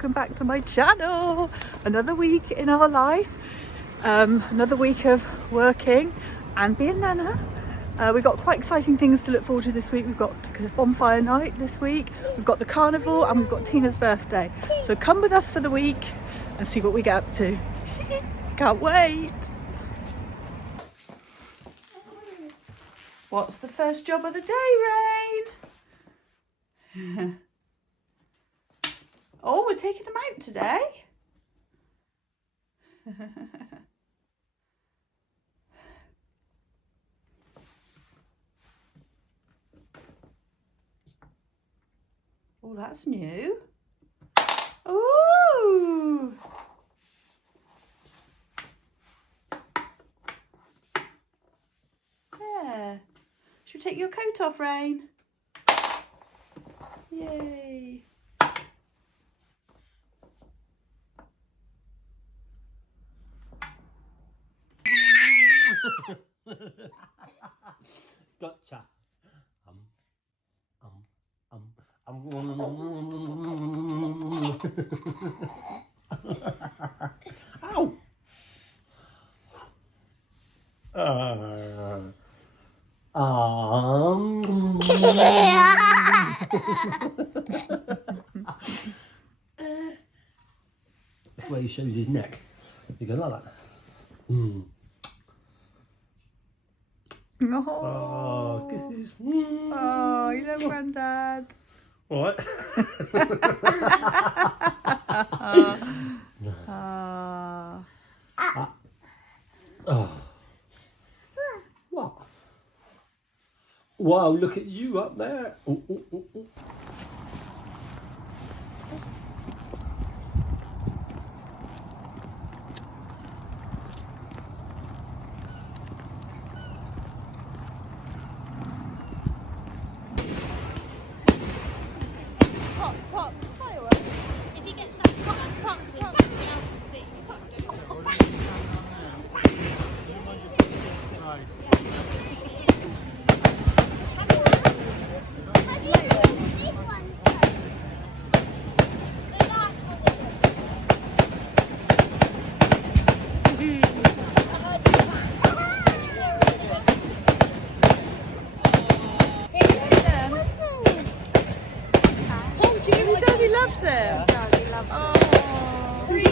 welcome back to my channel. Another week in our life, another week of working and being Nana. We've got quite exciting things to look forward to this week. Because it's bonfire night this week, we've got the carnival and we've got Tina's birthday. So come with us for the week and see what we get up to. Can't wait. What's the first job of the day, Rain? Oh, we're taking them out today. Oh, that's new. Ooh. Yeah. Should we take your coat off, Rain? Yay. Gotcha. Ow. That's where he shows his neck. You go like that. Oh, kisses. Oh, you love Grandad. All right. What? Wow, look at you up there. Ooh, ooh, ooh, ooh. Pop, fireworks. If he gets that pop, we won't be able to see. Told you, he does, he loves it. Oh. 3, 2.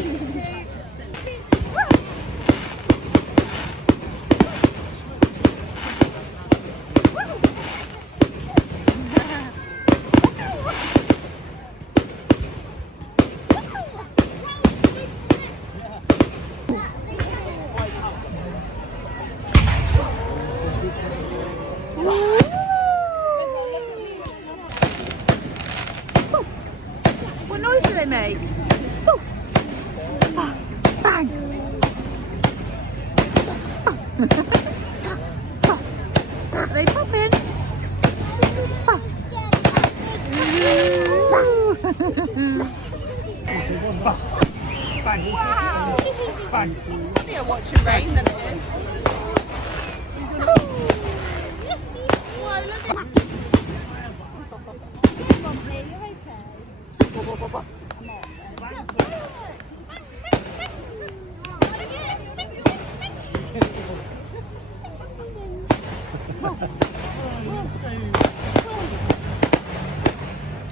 What noise do they make? Poof. Bang. Are they popping? Wow. Bang. It's funnier watching rain than it is. Whoa, look at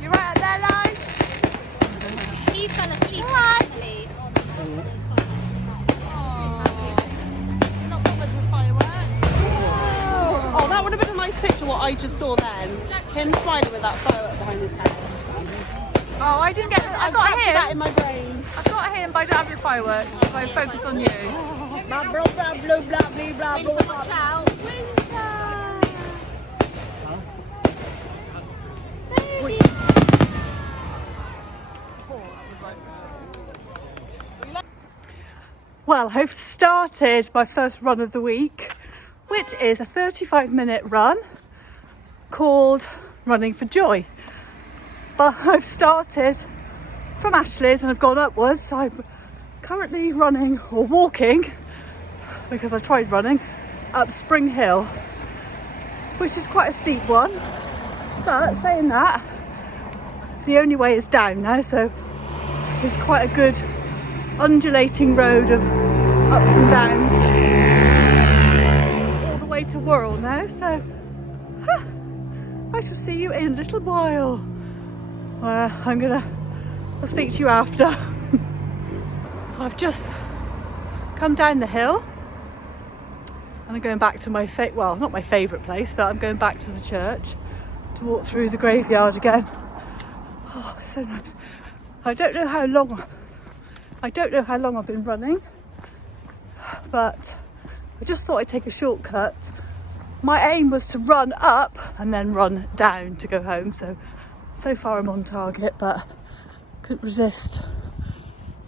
you right out there, Live? He fell asleep happily. Not bothered with fireworks. Oh, that would have been a nice picture, what I just saw then. Him smiling with that firework behind his head. Oh, I didn't get it. I got him. That in my brain. I got him, but I don't have your fireworks, so I focus on you. Blah, blah, blah, blah, blah, blah, blah. Winter, watch out. Baby. Well, I've started my first run of the week, which is a 35-minute run called Running for Joy. But I've started from Ashley's and I've gone upwards, so I'm currently running or walking, because I tried running, up Spring Hill, which is quite a steep one. But saying that, the only way is down now, so is quite a good undulating road of ups and downs all the way to Wirral now, so I shall see you in a little while. I'll speak to you after. I've just come down the hill and I'm going back to my not my favourite place, but I'm going back to the church to walk through the graveyard again. Oh, so nice. I don't know how long I've been running, but I just thought I'd take a shortcut. My aim was to run up and then run down to go home, so far I'm on target, but couldn't resist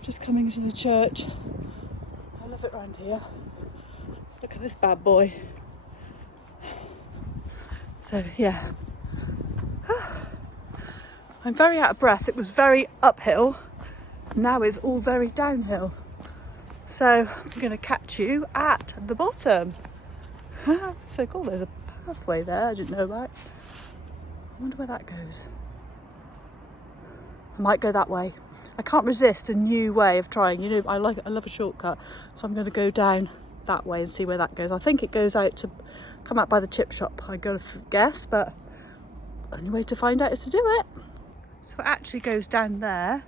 just coming to the church. I love it around here. Look at this bad boy. So yeah, I'm very out of breath. It was very uphill, now it's all very downhill. So I'm going to catch you at the bottom. So cool, there's a pathway there I didn't know about. I wonder where that goes. I might go that way. I can't resist a new way of trying. You know, I love a shortcut, so I'm going to go down that way and see where that goes. I think it goes out to come out by the chip shop, I gotta guess, but only way to find out is to do it. So it actually goes down there,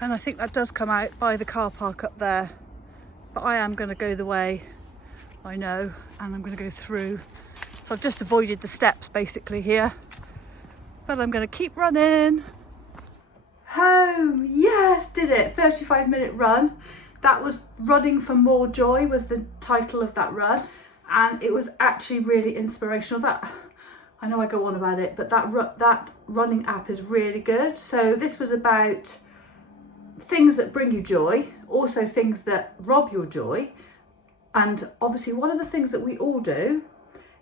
and I think that does come out by the car park up there, but I am going to go the way I know, and I'm going to go through. So I've just avoided the steps basically here, but I'm going to keep running. Home, yes, did it. 35-minute run. That was Running for More Joy was the title of that run, and it was actually really inspirational. That, I know I go on about it, but that running app is really good. So this was about things that bring you joy, also things that rob your joy, and obviously one of the things that we all do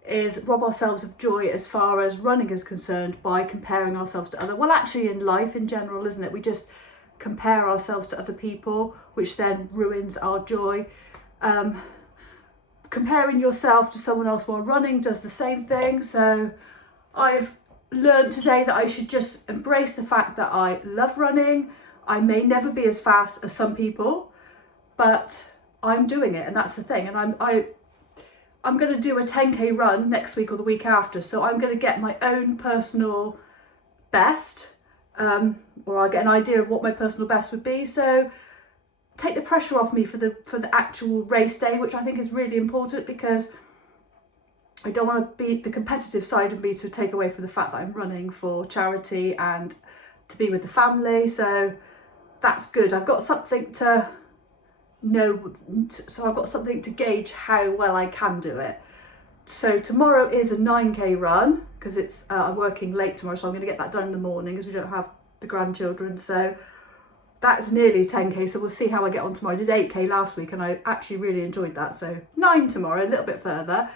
is rob ourselves of joy as far as running is concerned by comparing ourselves to other, well actually in life in general, isn't it? We just compare ourselves to other people, which then ruins our joy. Comparing yourself to someone else while running does the same thing. So I've learned today that I should just embrace the fact that I love running. I may never be as fast as some people, but I'm doing it, and that's the thing. And I'm going to do a 10k run next week or the week after, so I'm going to get my own personal best, or I'll get an idea of what my personal best would be. So take the pressure off me for the actual race day, which I think is really important, because I don't want to be the competitive side of me to take away from the fact that I'm running for charity and to be with the family. So that's good. I've got something to know, so I've got something to gauge how well I can do it. So tomorrow is a 9k run, because it's I'm working late tomorrow, so I'm going to get that done in the morning as we don't have the grandchildren. So that's nearly 10k, so we'll see how I get on tomorrow. I did 8k last week and I actually really enjoyed that, so 9 tomorrow, a little bit further.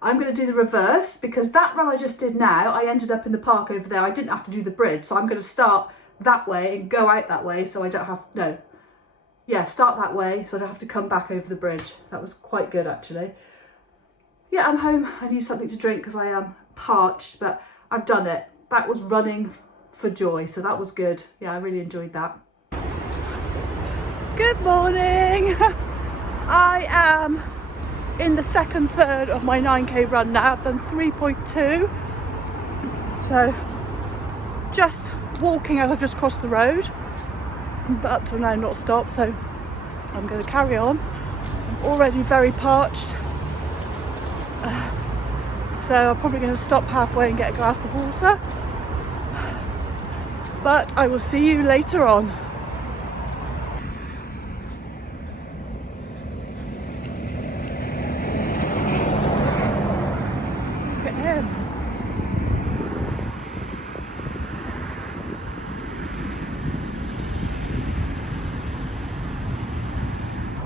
I'm going to do the reverse, because that run I just did now, I ended up in the park over there. I didn't have to do the bridge, so I'm going to start that way and go out that way, so I don't have, start that way so I don't have to come back over the bridge. So that was quite good actually. Yeah, I'm home. I need something to drink because I am parched, but I've done it. That was Running for Joy, so that was good. Yeah, I really enjoyed that. Good morning. I am in the second third of my 9k run now. I've done 3.2. So just walking as I've just crossed the road, but up till now not stopped, so I'm going to carry on. I'm already very parched, so I'm probably going to stop halfway and get a glass of water, but I will see you later on. Look at him.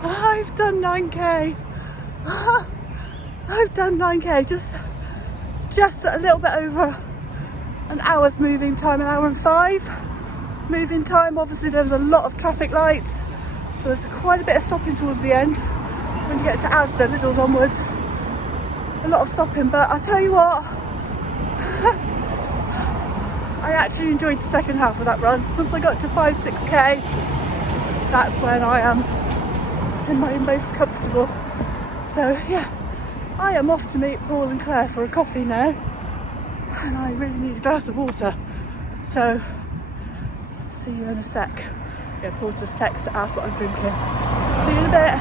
I've done 9k. I've done 9k, just a little bit over an hour's moving time, an hour and 5 moving time. Obviously there was a lot of traffic lights, so there's quite a bit of stopping towards the end. When you get to Asda, Lidl's onwards, a lot of stopping, but I tell you what, I actually enjoyed the second half of that run. Once I got to 5-6k, that's when I am in my most comfortable. So yeah, I am off to meet Paul and Claire for a coffee now, and I really need a glass of water. So see you in a sec. Yeah, Paul just texted to ask what I'm drinking. See you in a bit.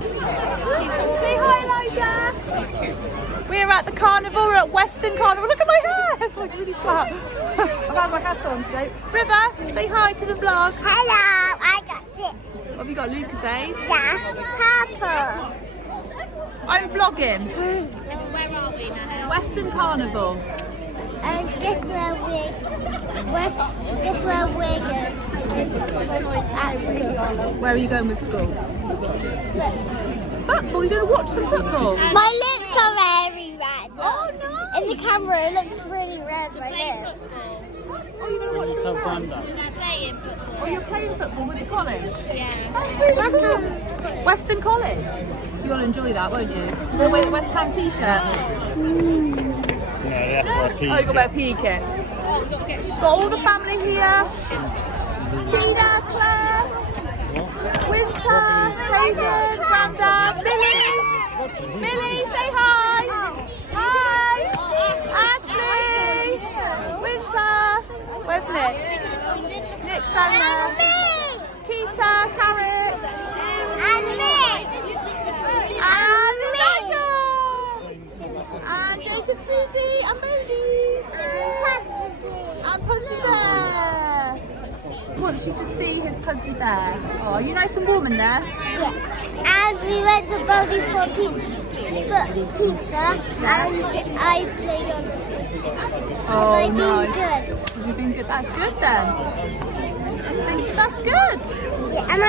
Say hi, Elijah. We're at the carnival. We're at Western Carnival. Look at my hair. It's like really flat. I've had my hat on today. River, say hi to the vlog. Hello, I got this. What have you got, Lucasade? Yeah, purple. I'm vlogging. Where are we now? Western Carnival. Guess where we're going? Where are you going with school? Football? You're going to watch some football? My lips are very red. Oh no! In the camera, it looks really red, my lips. Oh, you're going to watch football? Oh, you're playing football with the college? Yeah. That's really cool. Western College? You'll enjoy that, won't you? You'll wear the West Ham t-shirt? Yeah, you have to wear PE. Oh, you got to wear PE kits. Got all the family here. Tina, Claire, Winter, Hayden, Grandad, Millie. Millie, say hi. Hi. Ashley. Winter. Where's Nick? Nick's down there. Keita, Carrot. And me. And Elijah. And Jacob, Susie, and Bodie. And Pudsey Bear. Wants you to see his Pudsey Bear. Oh, you nice and warm in there? Yeah. And we went to Bodie for pizza, and I played on it. Oh, I've been nice. good. Have you been good? That's good then. That's good. Yeah, and I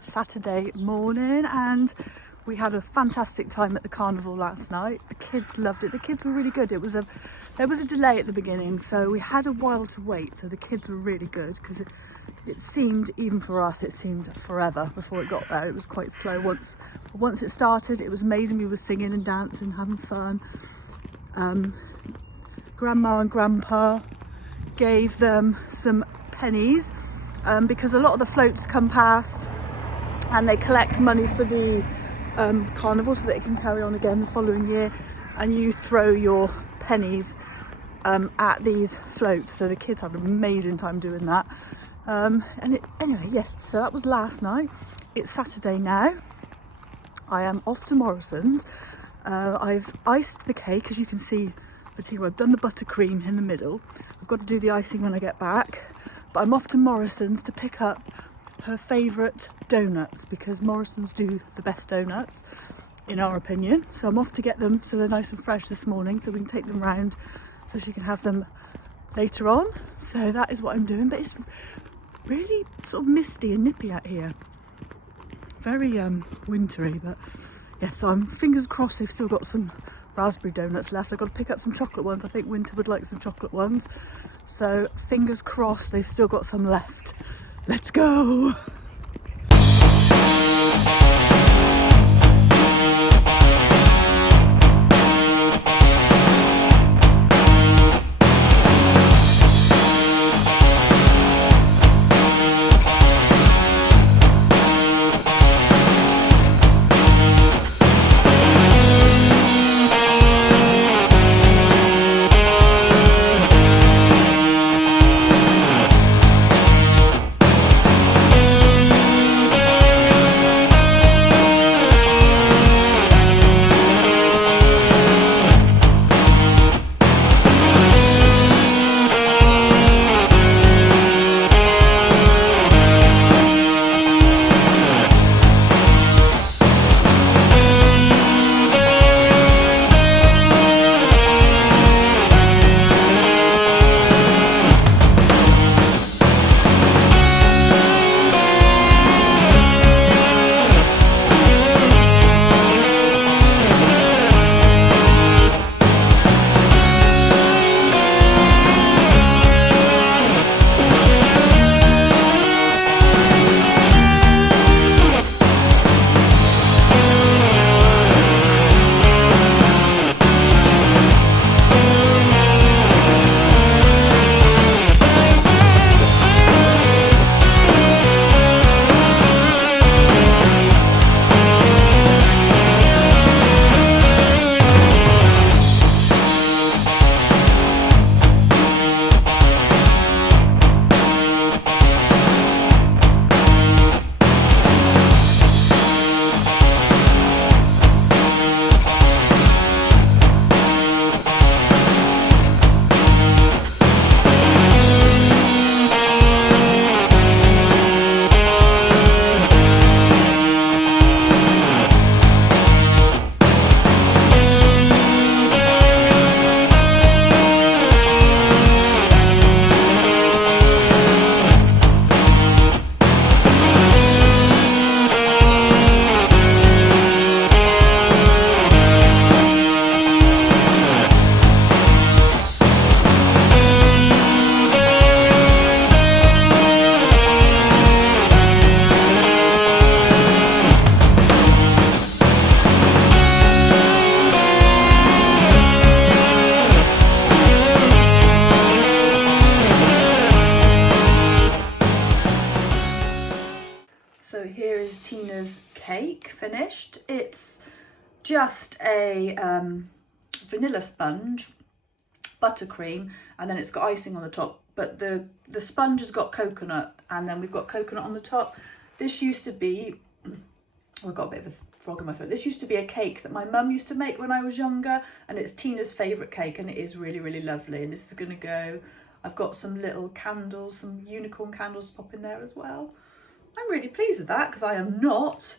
It's Saturday morning and we had a fantastic time at the carnival last night. The kids loved it. The kids were really good. There was a delay at the beginning, so we had a while to wait. So the kids were really good because it seemed, even for us, it seemed forever before it got there. It was quite slow. Once it started, it was amazing. We were singing and dancing, having fun. Grandma and Grandpa gave them some pennies because a lot of the floats come past and they collect money for the carnival so that it can carry on again the following year, and you throw your pennies at these floats. So the kids had an amazing time doing that. Anyway, yes, so that was last night. It's Saturday now. I am off to Morrison's. I've iced the cake, as you can see. I've done the buttercream in the middle. I've got to do the icing when I get back, but I'm off to Morrison's to pick up her favourite donuts because Morrison's do the best donuts in our opinion. So I'm off to get them so they're nice and fresh this morning so we can take them round so she can have them later on. So that is what I'm doing, but it's really sort of misty and nippy out here, very wintry, but yeah, so I'm fingers crossed they've still got some raspberry donuts left. I've got to pick up some chocolate ones. I think Winter would like some chocolate ones, so fingers crossed they've still got some left. Let's go. So here is Tina's cake finished. It's just a vanilla sponge, buttercream, and then it's got icing on the top. But the sponge has got coconut, and then we've got coconut on the top. This used to be, oh, I've got a bit of a frog in my throat. This used to be a cake that my mum used to make when I was younger, and it's Tina's favourite cake, and it is really, really lovely. And this is going to go, I've got some little candles, some unicorn candles to pop in there as well. I'm really pleased with that because I am not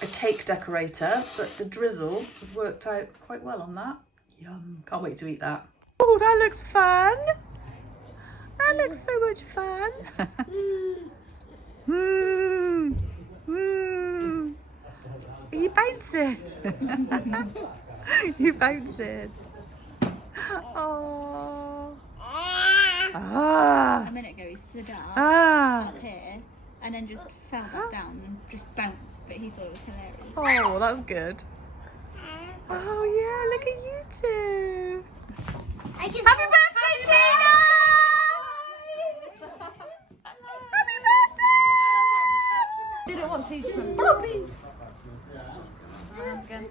a cake decorator, but the drizzle has worked out quite well on that. Yum, can't wait to eat that. Oh, that looks fun. That looks so much fun. Are you bouncing? You bouncing? Oh. A minute ago he stood up here and then just fell back down and just bounced, but he thought it was hilarious. Oh, that's good. Oh yeah, look at you two. Happy birthday, Tina! Happy birthday! Didn't want to, just went floppy. Again.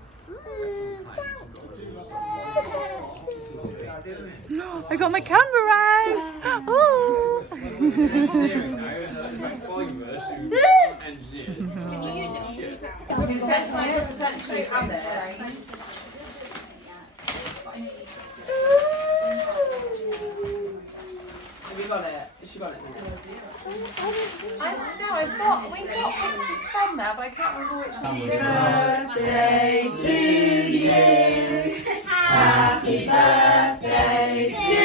I got my camera out. Oh. Have you got it? Has she got it? We've got pictures from there, but I can't remember which one. Birthday to you. Happy birthday to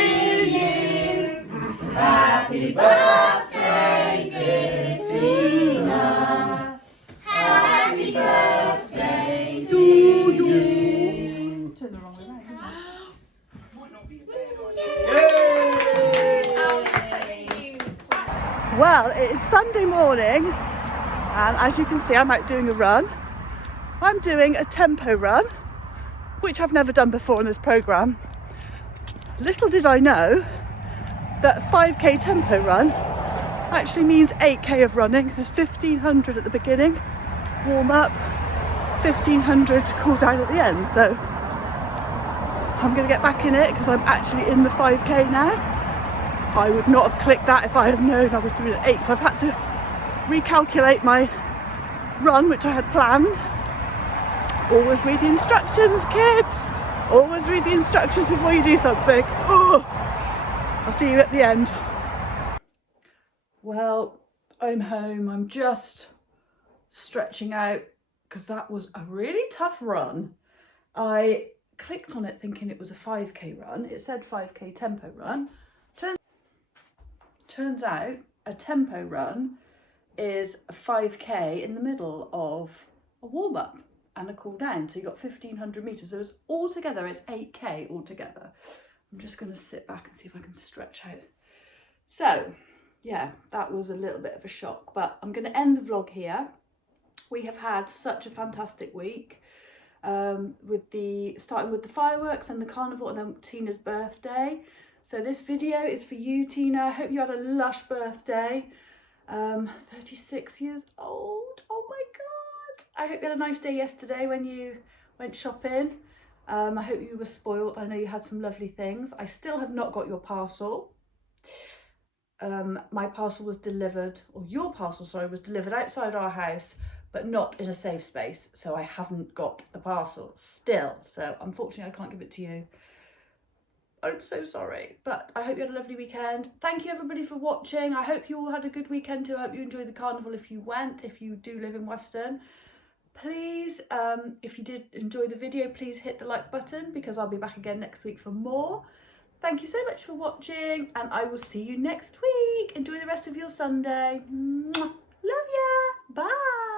you. Happy birthday, dear Tina. Happy birthday to you. Turn the wrong way around. Well, it is Sunday morning, and as you can see, I'm out doing a run. I'm doing a tempo run, which I've never done before in this programme. Little did I know that 5k tempo run actually means 8k of running, because there's 1500 at the beginning, warm up, 1500 to cool down at the end. So I'm going to get back in it because I'm actually in the 5k now. I would not have clicked that if I had known I was doing it at 8, so I've had to recalculate my run, which I had planned. Always read the instructions, kids. Always read the instructions before you do something. Ugh. I'll see you at the end. Well, I'm home. I'm just stretching out because that was a really tough run. I clicked on it thinking it was a 5k run. It said 5k tempo run. Turns out a tempo run is a 5k in the middle of a warm-up and a cool down, so you got 1500 meters. So it's altogether, it's 8k altogether. I'm just going to sit back and see if I can stretch out. So yeah, that was a little bit of a shock, but I'm going to end the vlog here. We have had such a fantastic week, starting with the fireworks and the carnival, and then Tina's birthday. So this video is for you, Tina. I hope you had a lush birthday. 36 years old. Oh my God. I hope you had a nice day yesterday when you went shopping. I hope you were spoiled. I know you had some lovely things. I still have not got your parcel. My parcel was delivered, or your parcel, sorry, was delivered outside our house, but not in a safe space. So I haven't got the parcel still. So unfortunately I can't give it to you. I'm so sorry, but I hope you had a lovely weekend. Thank you everybody for watching. I hope you all had a good weekend too. I hope you enjoyed the carnival if you went, if you do live in Weston. Please, if you did enjoy the video, please hit the like button because I'll be back again next week for more. Thank you so much for watching, and I will see you next week. Enjoy the rest of your Sunday. Mwah. Love ya. Bye.